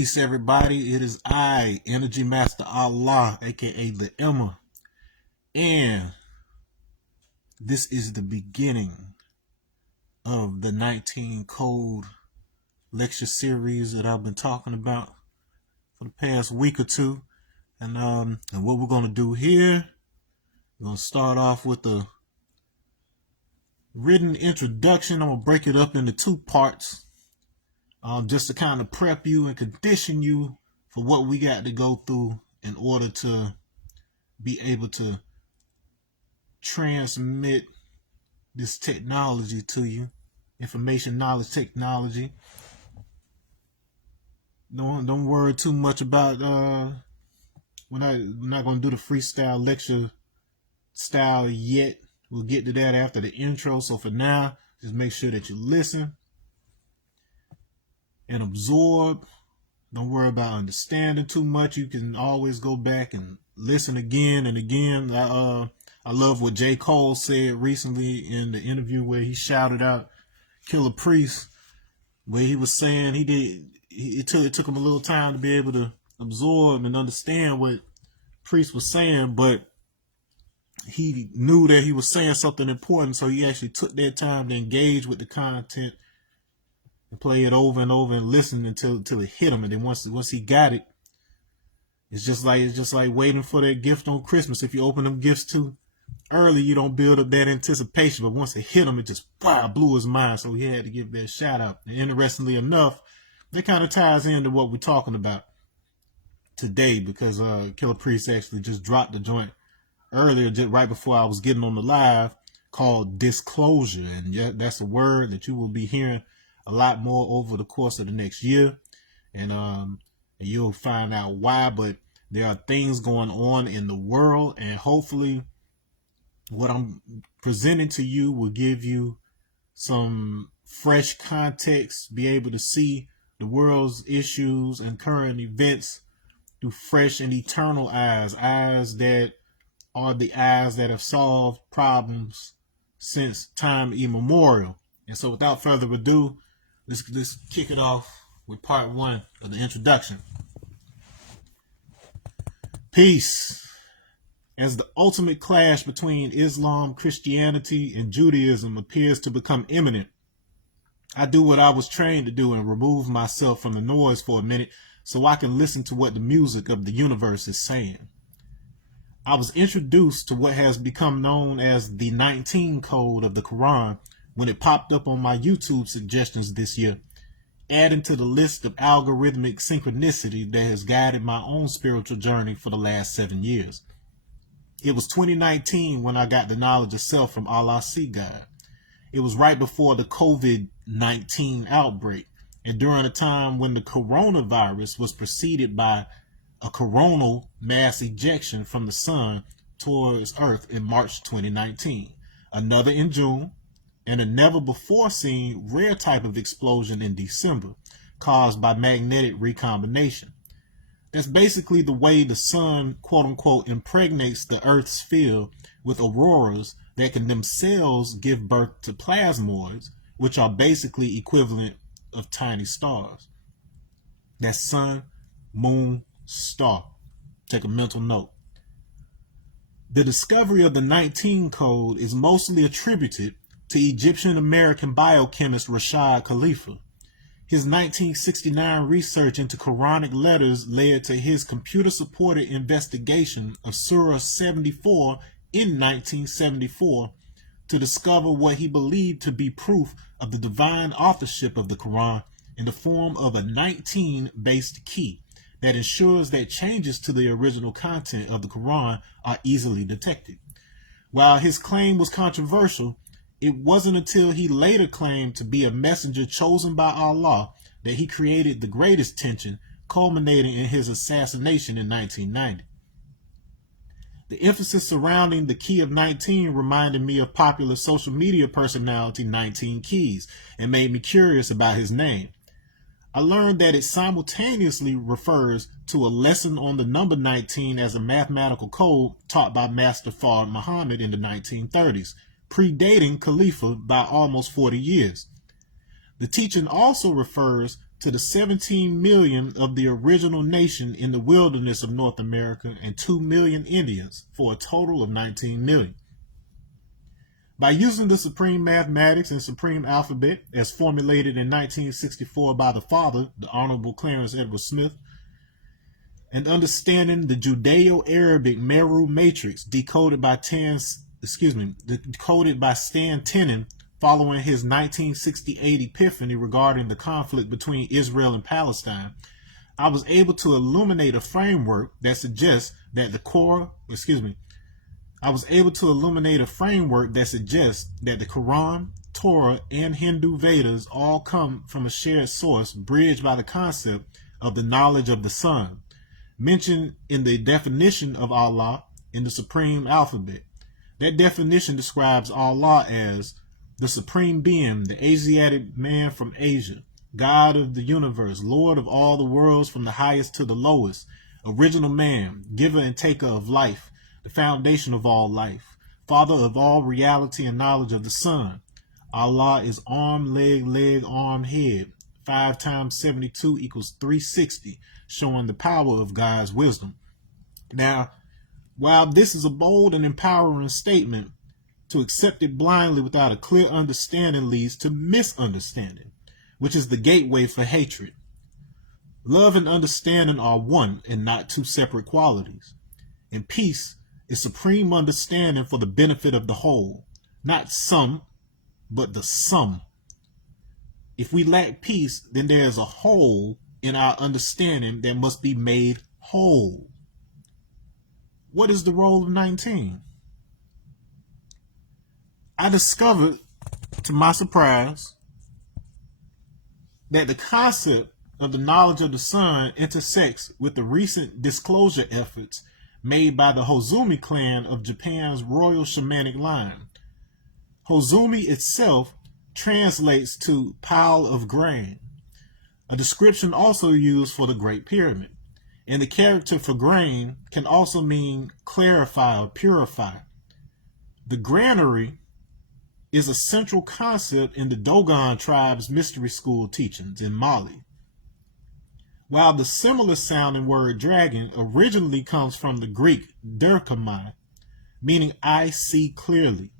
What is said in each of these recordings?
Peace, everybody. It is I, Energy Masta Allah, aka the Emma, and this is the beginning of the 19 Code lecture series that I've been talking about for the past week or two. And what we're gonna do here, we're gonna start off with a written introduction. I'm gonna break it up into two parts. Just to kind of prep you and condition you for what we got to go through in order to be able to transmit this technology to you, information, knowledge, technology. Don't worry too much about we're not going to do the freestyle lecture style yet. We'll get to that after the intro. So for now, just make sure that you listen and absorb. Don't worry about understanding too much. You can always go back and listen again and again. I love what J. Cole said recently in the interview where he shouted out Killer Priest, where he was saying it took him a little time to be able to absorb and understand what Priest was saying, but he knew that he was saying something important, so he actually took that time to engage with the content and play it over and over and listen until it hit him. And then once he got it, it's just like waiting for that gift on Christmas. If you open them gifts too early, you don't build up that anticipation. But once it hit him, it just blew his mind. So he had to give that shout out. And interestingly enough, that kind of ties into what we're talking about today, because Killer Priest actually just dropped the joint earlier, just right before I was getting on the live, called Disclosure. And yeah, that's a word that you will be hearing a lot more over the course of the next year, and you'll find out why. But there are things going on in the world, and hopefully what I'm presenting to you will give you some fresh context, be able to see the world's issues and current events through fresh and eternal eyes that are the eyes that have solved problems since time immemorial. And so without further ado, let's kick it off with part one of the introduction. Peace. As the ultimate clash between Islam, Christianity, and Judaism appears to become imminent, I do what I was trained to do and remove myself from the noise for a minute so I can listen to what the music of the universe is saying. I was introduced to what has become known as the 19 Code of the Quran when it popped up on my YouTube suggestions this year, adding to the list of algorithmic synchronicity that has guided my own spiritual journey for the last 7 years. It was 2019 when I got the knowledge of self from Allah See God. It was right before the COVID-19 outbreak, and during a time when the coronavirus was preceded by a coronal mass ejection from the sun towards Earth in March 2019, another in June, and a never-before-seen rare type of explosion in December caused by magnetic recombination. That's basically the way the sun, quote-unquote, impregnates the Earth's field with auroras that can themselves give birth to plasmoids, which are basically equivalent of tiny stars. That's sun, moon, star. Take a mental note. The discovery of the 19 Code is mostly attributed to Egyptian-American biochemist Rashid Khalifa. His 1969 research into Quranic letters led to his computer-supported investigation of Surah 74 in 1974 to discover what he believed to be proof of the divine authorship of the Quran in the form of a 19-based key that ensures that changes to the original content of the Quran are easily detected. While his claim was controversial, it wasn't until he later claimed to be a messenger chosen by Allah that he created the greatest tension, culminating in his assassination in 1990. The emphasis surrounding the key of 19 reminded me of popular social media personality 19 Keys and made me curious about his name. I learned that it simultaneously refers to a lesson on the number 19 as a mathematical code taught by Master Fard Muhammad in the 1930s, predating Khalifa by almost 40 years. The teaching also refers to the 17 million of the original nation in the wilderness of North America and 2 million Indians, for a total of 19 million. By using the supreme mathematics and supreme alphabet as formulated in 1964 by the father, the Honorable Clarence Edward Smith, and understanding the Judeo-Arabic Meru matrix decoded by Stan Tenen following his 1968 epiphany regarding the conflict between Israel and Palestine, I was able to illuminate a framework that suggests that the Quran, Torah, and Hindu Vedas all come from a shared source bridged by the concept of the knowledge of the sun, mentioned in the definition of Allah in the supreme alphabet. That definition describes Allah as the supreme being, the Asiatic man from Asia, God of the universe, Lord of all the worlds from the highest to the lowest, original man, giver and taker of life, the foundation of all life, father of all reality and knowledge of the sun. Allah is arm, leg, arm, head. 5 times 72 equals 360, showing the power of God's wisdom. Now, while this is a bold and empowering statement, to accept it blindly without a clear understanding leads to misunderstanding, which is the gateway for hatred. Love and understanding are one and not two separate qualities. And peace is supreme understanding for the benefit of the whole, not some, but the sum. If we lack peace, then there is a hole in our understanding that must be made whole. What is the role of 19? I discovered, to my surprise, that the concept of the knowledge of the sun intersects with the recent disclosure efforts made by the Hozumi clan of Japan's royal shamanic line. Hozumi itself translates to pile of grain, a description also used for the Great Pyramid. And the character for grain can also mean clarify or purify. The granary is a central concept in the Dogon tribe's mystery school teachings in Mali. While the similar sounding word dragon originally comes from the Greek derkamai, meaning I see clearly.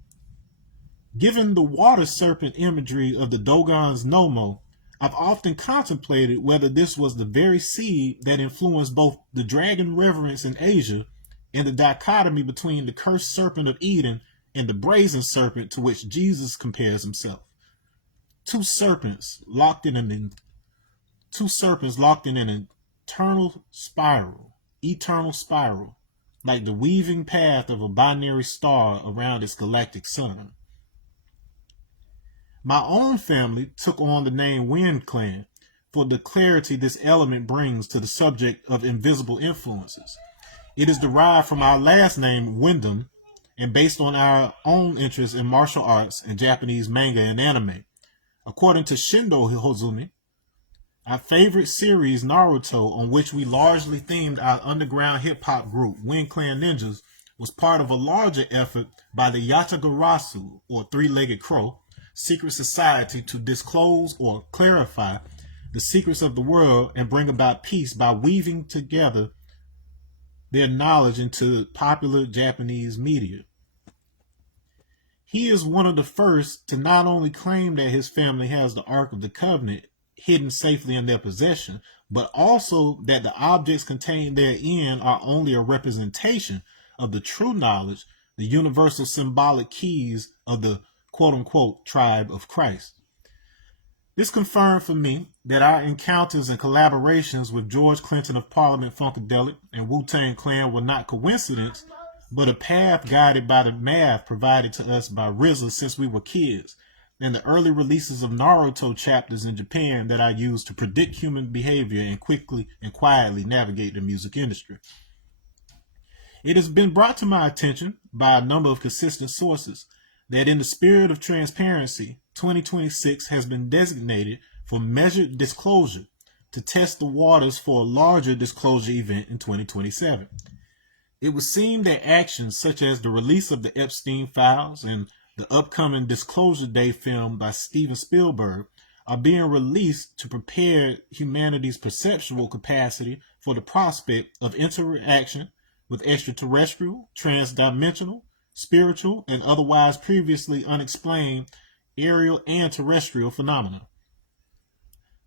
Given the water serpent imagery of the Dogon's Nomo, I've often contemplated whether this was the very seed that influenced both the dragon reverence in Asia and the dichotomy between the cursed serpent of Eden and the brazen serpent to which Jesus compares himself. Two serpents locked in an eternal spiral, like the weaving path of a binary star around its galactic sun. My own family took on the name Wind Clan for the clarity this element brings to the subject of invisible influences. It is derived from our last name, Wyndham, and based on our own interest in martial arts and Japanese manga and anime. According to Shindo Hozumi, our favorite series, Naruto, on which we largely themed our underground hip-hop group, Wind Clan Ninjas, was part of a larger effort by the Yatagarasu, or Three-Legged Crow, secret society to disclose or clarify the secrets of the world and bring about peace by weaving together their knowledge into popular Japanese media. He is one of the first to not only claim that his family has the Ark of the Covenant hidden safely in their possession, but also that the objects contained therein are only a representation of the true knowledge, the universal symbolic keys of the quote-unquote tribe of Christ. This confirmed for me that our encounters and collaborations with George Clinton of Parliament Funkadelic and Wu-Tang Clan were not coincidence, but a path guided by the math provided to us by RZA since we were kids, and the early releases of Naruto chapters in Japan that I used to predict human behavior and quickly and quietly navigate the music industry. It has been brought to my attention by a number of consistent sources that in the spirit of transparency, 2026 has been designated for measured disclosure to test the waters for a larger disclosure event in 2027. It would seem that actions such as the release of the Epstein files and the upcoming Disclosure Day film by Steven Spielberg are being released to prepare humanity's perceptual capacity for the prospect of interaction with extraterrestrial, transdimensional, spiritual, and otherwise previously unexplained aerial and terrestrial phenomena.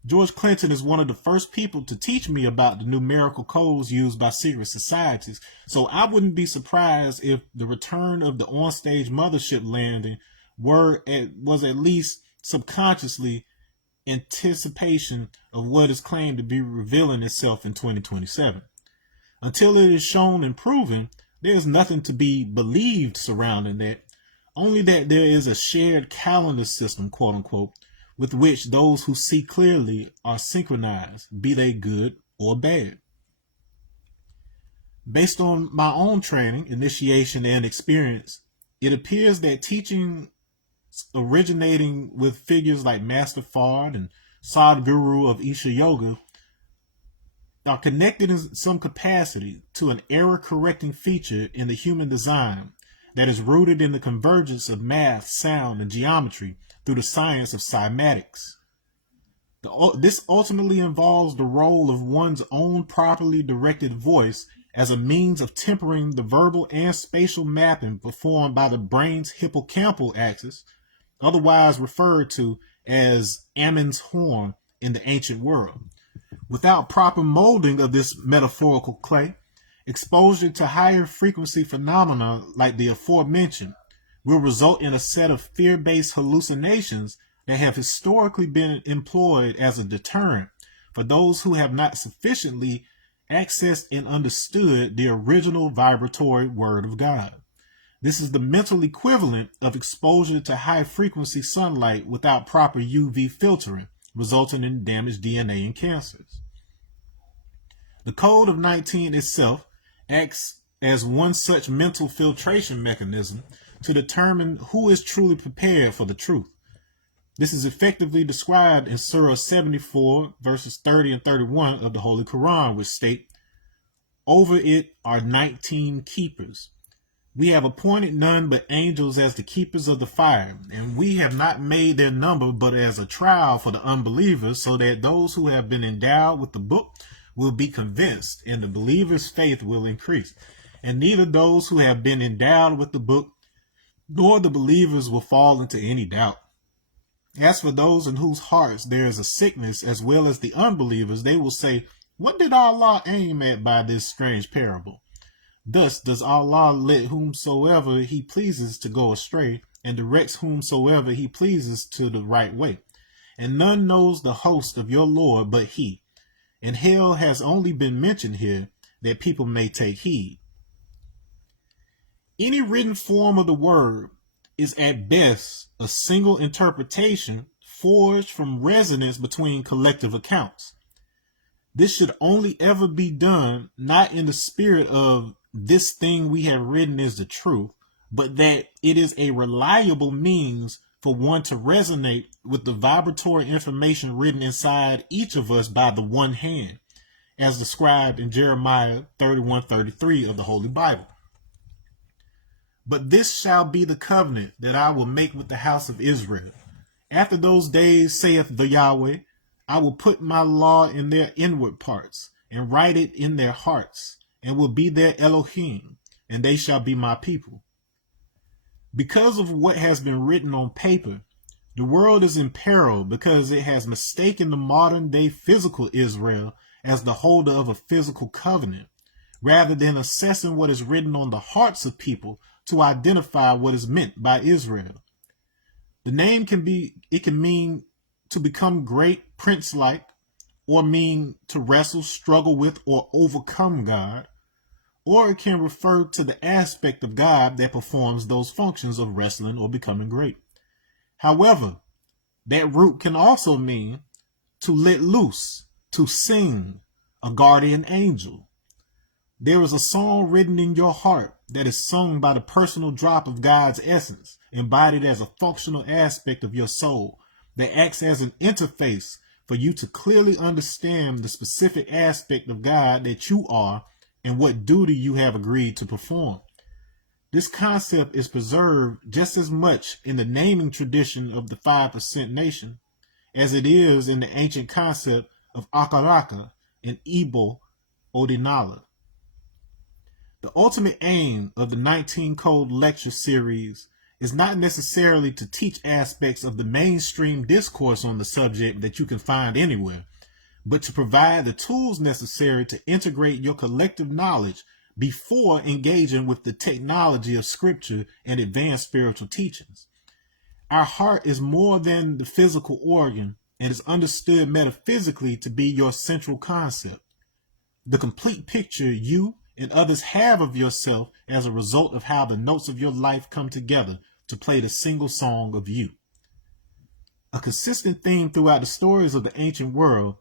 George Clinton is one of the first people to teach me about the numerical codes used by secret societies, so I wouldn't be surprised if the return of the onstage mothership landing was at least subconsciously anticipation of what is claimed to be revealing itself in 2027. Until it is shown and proven, there is nothing to be believed surrounding that, only that there is a shared calendar system, quote unquote, with which those who see clearly are synchronized, be they good or bad. Based on my own training, initiation, and experience, it appears that teaching originating with figures like Master Fard and Sadhguru of Isha Yoga are connected in some capacity to an error-correcting feature in the human design that is rooted in the convergence of math, sound, and geometry through the science of cymatics. This ultimately involves the role of one's own properly directed voice as a means of tempering the verbal and spatial mapping performed by the brain's hippocampal axis, otherwise referred to as Ammon's horn in the ancient world. Without proper molding of this metaphorical clay, exposure to higher frequency phenomena like the aforementioned will result in a set of fear-based hallucinations that have historically been employed as a deterrent for those who have not sufficiently accessed and understood the original vibratory word of God. This is the mental equivalent of exposure to high-frequency sunlight without proper UV filtering, resulting in damaged DNA and cancers. The Code of 19 itself acts as one such mental filtration mechanism to determine who is truly prepared for the truth. This is effectively described in Surah 74, verses 30 and 31 of the Holy Quran, which state, "Over it are 19 keepers. We have appointed none but angels as the keepers of the fire, and we have not made their number but as a trial for the unbelievers, so that those who have been endowed with the book will be convinced, and the believers' faith will increase. And neither those who have been endowed with the book nor the believers will fall into any doubt. As for those in whose hearts there is a sickness as well as the unbelievers, they will say, what did Allah aim at by this strange parable? Thus does Allah let whomsoever he pleases to go astray, and directs whomsoever he pleases to the right way. And none knows the host of your Lord but he. And hell has only been mentioned here that people may take heed." Any written form of the word is at best a single interpretation forged from resonance between collective accounts. This should only ever be done not in the spirit of this thing we have written is the truth, but that it is a reliable means for one to resonate with the vibratory information written inside each of us by the one hand, as described in Jeremiah 31:33 of the Holy Bible. "But this shall be the covenant that I will make with the house of Israel. After those days, saith the Yahweh, I will put my law in their inward parts, and write it in their hearts, and will be their Elohim, and they shall be my people." Because of what has been written on paper, the world is in peril because it has mistaken the modern day physical Israel as the holder of a physical covenant, rather than assessing what is written on the hearts of people to identify what is meant by Israel. The name can mean to become great, prince-like, or mean to wrestle, struggle with, or overcome God, or it can refer to the aspect of God that performs those functions of wrestling or becoming great. However, that root can also mean to let loose, to sing, a guardian angel. There is a song written in your heart that is sung by the personal drop of God's essence, embodied as a functional aspect of your soul, that acts as an interface for you to clearly understand the specific aspect of God that you are and what duty you have agreed to perform. This concept is preserved just as much in the naming tradition of the 5% nation as it is in the ancient concept of Akaraka and Igbo Odinala. The ultimate aim of the 19 Code lecture series is not necessarily to teach aspects of the mainstream discourse on the subject that you can find anywhere, but to provide the tools necessary to integrate your collective knowledge before engaging with the technology of scripture and advanced spiritual teachings. Our heart is more than the physical organ and is understood metaphysically to be your central concept, the complete picture you and others have of yourself as a result of how the notes of your life come together to play the single song of you. A consistent theme throughout the stories of the ancient world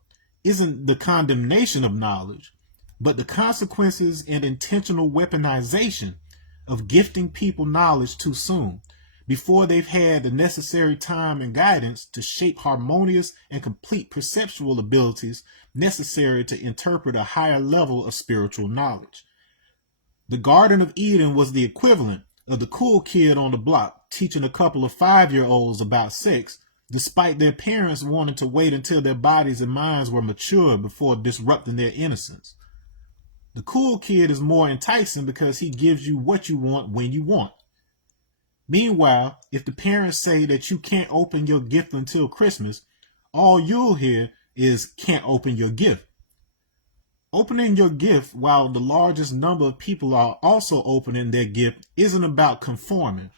isn't the condemnation of knowledge, but the consequences and intentional weaponization of gifting people knowledge too soon, before they've had the necessary time and guidance to shape harmonious and complete perceptual abilities necessary to interpret a higher level of spiritual knowledge. The Garden of Eden was the equivalent of the cool kid on the block teaching a couple of 5-year-olds about sex, despite their parents wanting to wait until their bodies and minds were mature before disrupting their innocence. The cool kid is more enticing because he gives you what you want when you want. Meanwhile, if the parents say that you can't open your gift until Christmas, all you'll hear is can't open your gift. Opening your gift while the largest number of people are also opening their gift isn't about conforming.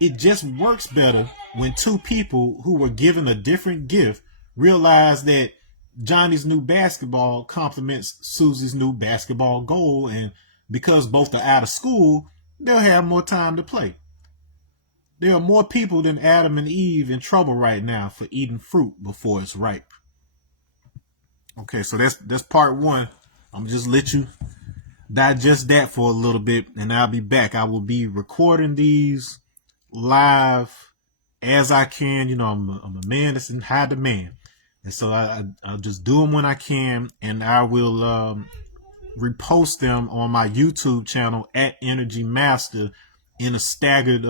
It just works better when two people who were given a different gift realize that Johnny's new basketball complements Susie's new basketball goal, and because both are out of school, they'll have more time to play. There are more people than Adam and Eve in trouble right now for eating fruit before it's ripe. Okay, so that's part one. I'm gonna just let you digest that for a little bit, and I'll be back. I will be recording these live as I can. You know, I'm a man that's in high demand, and so I'll just do them when I can, and I will repost them on my YouTube channel at Energy Masta in a staggered,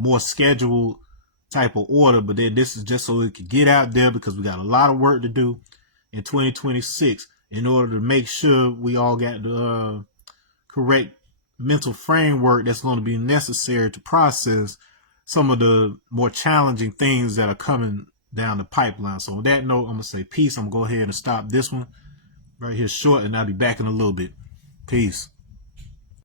more scheduled type of order. But then this is just so it could get out there, because we got a lot of work to do in 2026 in order to make sure we all got the correct mental framework that's going to be necessary to process some of the more challenging things that are coming down the pipeline. So on that note, I'm going to say peace. I'm going to go ahead and stop this one right here short, and I'll be back in a little bit. Peace.